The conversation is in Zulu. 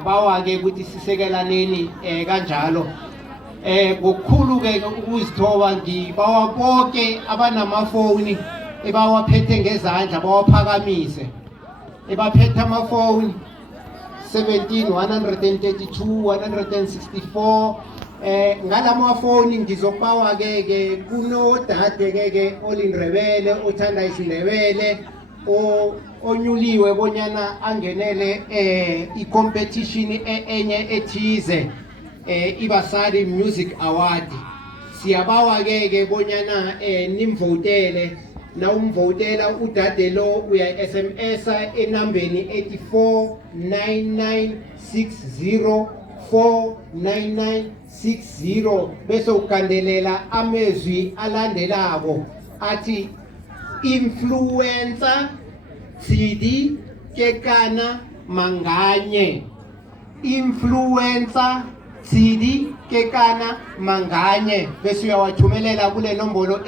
siyabawa ke ukuthi sisekelaneni kanjalo ngokukhulu ke ukuzithoba ngibawa bonke abanamafoni ebawaphethe ngezandla bawaphakamise ebaphethe amafoni 17 132 164 ngalamafoni ngizokubawa ke kunodade ke olindrebele othanda isindebele onyuliwe bonyana angenele i-competition enye ethize iBasari Music Award. Siyabawa ke bonyana nimvotele na umvotela udade lo uya SMS enambeni 8499604 49960 bese ukandelela amezwi alandelako athi influencer Tshidi Kekana Manganye. Influencer Tshidi Kekana Manganye bese uyawathumelela kule nombolo